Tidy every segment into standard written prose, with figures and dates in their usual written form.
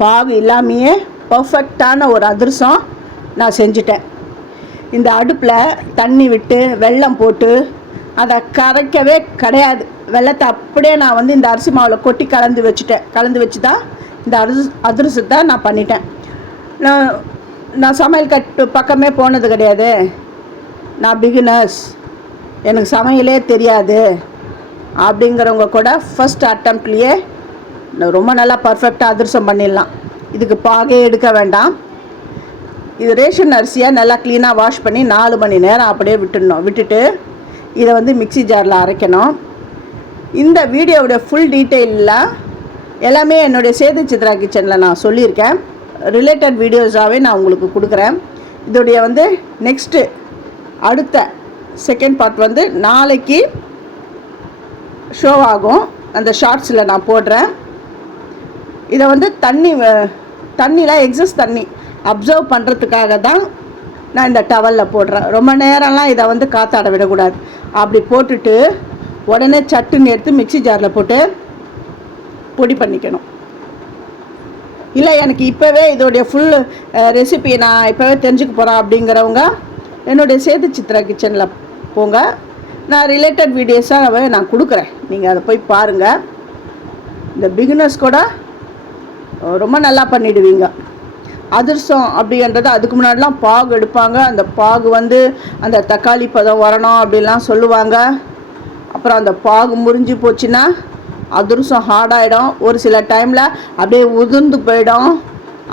பாகு இல்லாமையே பர்ஃபெக்டான ஒரு அதிரசம் நான் செஞ்சுட்டேன். இந்த அடுப்பில் தண்ணி விட்டு வெல்லம் போட்டு அதை கரைக்கவே கிடையாது. வெல்லத்தை அப்படியே நான் வந்து இந்த அரிசி மாவில் கொட்டி கலந்து வச்சு தான் இந்த அதிரசத்தை நான் பண்ணிட்டேன். நான் சமையல் கட்டு பக்கமே போனது கிடையாது. நான் பிகினர்ஸ், எனக்கு சமையலே தெரியாது அப்படிங்கிறவங்க கூட ஃபஸ்ட் அட்டம்ப்ட்லேயே ரொம்ப நல்லா பர்ஃபெக்டாக அதிரசம் பண்ணிடலாம். இதுக்கு பாகே எடுக்க வேண்டாம். இது ரேஷன் அரிசியாக நல்லா க்ளீனாக வாஷ் பண்ணி 4 மணி நேரம் அப்படியே விட்டுட்டு இதை வந்து மிக்சி ஜாரில் அரைக்கணும். இந்த வீடியோவுடைய ஃபுல் டீட்டெயிலில் எல்லாமே என்னுடைய சேது சித்ரா கிச்சனில் நான் சொல்லியிருக்கேன். ரிலேட்டட் வீடியோஸாகவே நான் உங்களுக்கு கொடுக்குறேன். இதோடைய வந்து நெக்ஸ்ட்டு அடுத்த செகண்ட் பார்ட் வந்து நாளைக்கு ஷோ ஆகும். அந்த ஷார்ட்ஸில் நான் போடுறேன். இதை வந்து தண்ணியில் எக்ஸஸ் தண்ணி அப்சர்வ் பண்ணுறதுக்காக தான் நான் இந்த டவலில் போடுறேன். ரொம்ப நேரம்லாம் இதை வந்து காற்றாட விடக்கூடாது. அப்படி போட்டுட்டு உடனே சட்டுன்னு எடுத்து மிக்சி ஜாரில் போட்டு பொடி பண்ணிக்கணும். இல்லை எனக்கு இப்போவே இதோடைய ஃபுல் ரெசிபியை நான் இப்போவே தெரிஞ்சுக்க போகிறேன் அப்படிங்கிறவங்க என்னுடைய சேது சித்ரா கிச்சனில் போங்க. நான் ரிலேட்டட் வீடியோஸாகவே நான் கொடுக்குறேன். நீங்கள் அதை போய் பாருங்கள். இந்த பிகினர்ஸ் கூட ரொம்ப நல்லா பண்ணிடுவீங்க. அதிரசம் அப்படின்றது அதுக்கு முன்னாடிலாம் பாகு எடுப்பாங்க. அந்த பாகு வந்து அந்த தக்காளி பதம் வரணும் அப்படிலாம் சொல்லுவாங்க. அப்புறம் அந்த பாகு முறிஞ்சு போச்சுன்னா அதிரசம் ஹார்டாகிடும். ஒரு சில டைமில் அப்படியே உதிர்ந்து போயிடும்.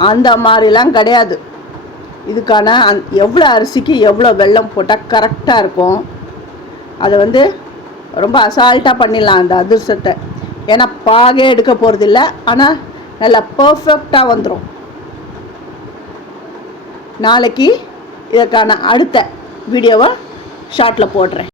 அந்த மாதிரிலாம் கிடையாது. இதுக்கான எவ்வளோ அரிசிக்கு எவ்வளோ வெல்லம் போட்டால் கரெக்டாக இருக்கும். அதை வந்து ரொம்ப அசால்ட்டாக பண்ணிடலாம் அந்த அதிரசத்தை. ஏன்னா பாகே எடுக்க போகிறதில்ல. ஆனால் நல்லா பர்ஃபெக்டாக வந்துடும். நாளைக்கு இதற்கான அடுத்த வீடியோவை ஷார்ட்டில் போடுறேன்.